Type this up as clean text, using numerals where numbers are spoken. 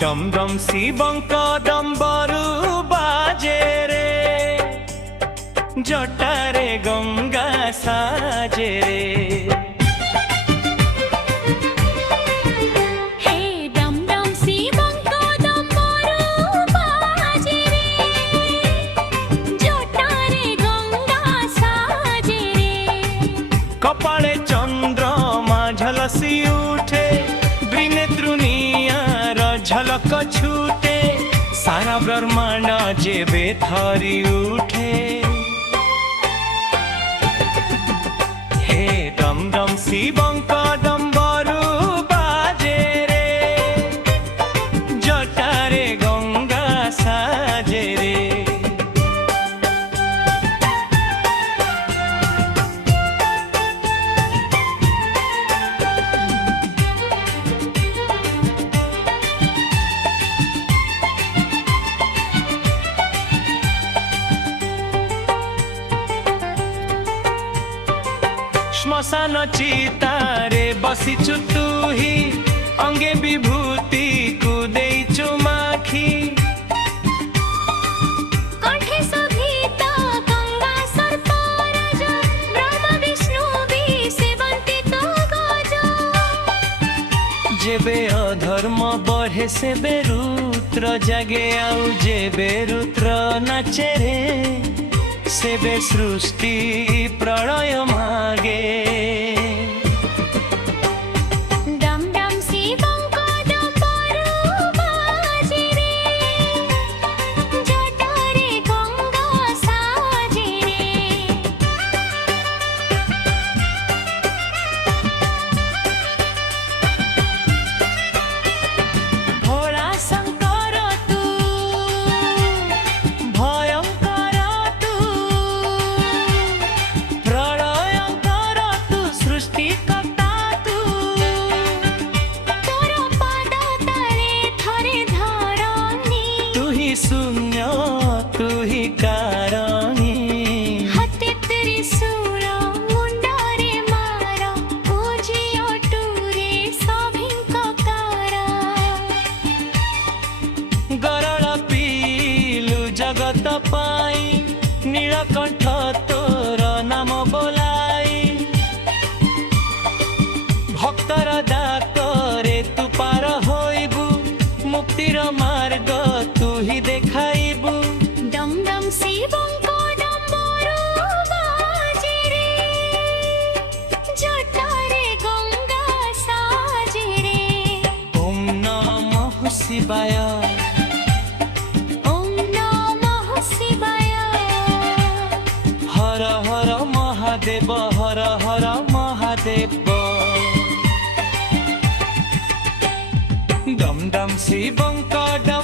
डम डम शिवंक डम्बरु बाजे रे जटारे गंगा साजे रे। कपाले चंद्रमा झलसी उठे त्रिनेत्रुनियार झलक छूटे सारा ब्रह्मांड जेबे थरी उठे। हे डम डम शिवंक डम्बरु बाजे रे जटारे गंगा साजे रे। श्मशान चितारे बसिचु तुही अंगे विभूति को देइचु माखी। कंठे शोभित गंगा सर्पराज ब्रह्मा विष्णु भी सेवन्ति तो गज। जेबे अधर्म बढ़े सेबे रुद्र जागे आउ जेबे रुद्र नाचे रे सेबे सृष्टि प्रलय मागे। डम डम शिवंक डम्बरु बाजे रे जटारे गंगा साजे रे। भोला शंकर तू भयंकर तू प्रलयंकर तू सृष्टिकर्ता तू। तोर पाद तले थरे धरणी तू ही शून्य तू ही कारणी। हाते त्रिशूल मुंडरे मार पूजी अटुरे सभिंकार। गरल पीलु जगत पाई नीलकंठ तोर नाम बोलाई। भक्तर डाकरे तू पार होइबु मुक्तिर मार्ग तू ही देखाइबु। डम डम शिवंक डम्बरु बाजे रे जटारे गंगा साजे रे। ओम नमः शिवाय ओम नमः शिवाय। हर हर महादेव हर हर महादेव। डम डम शिवंक डम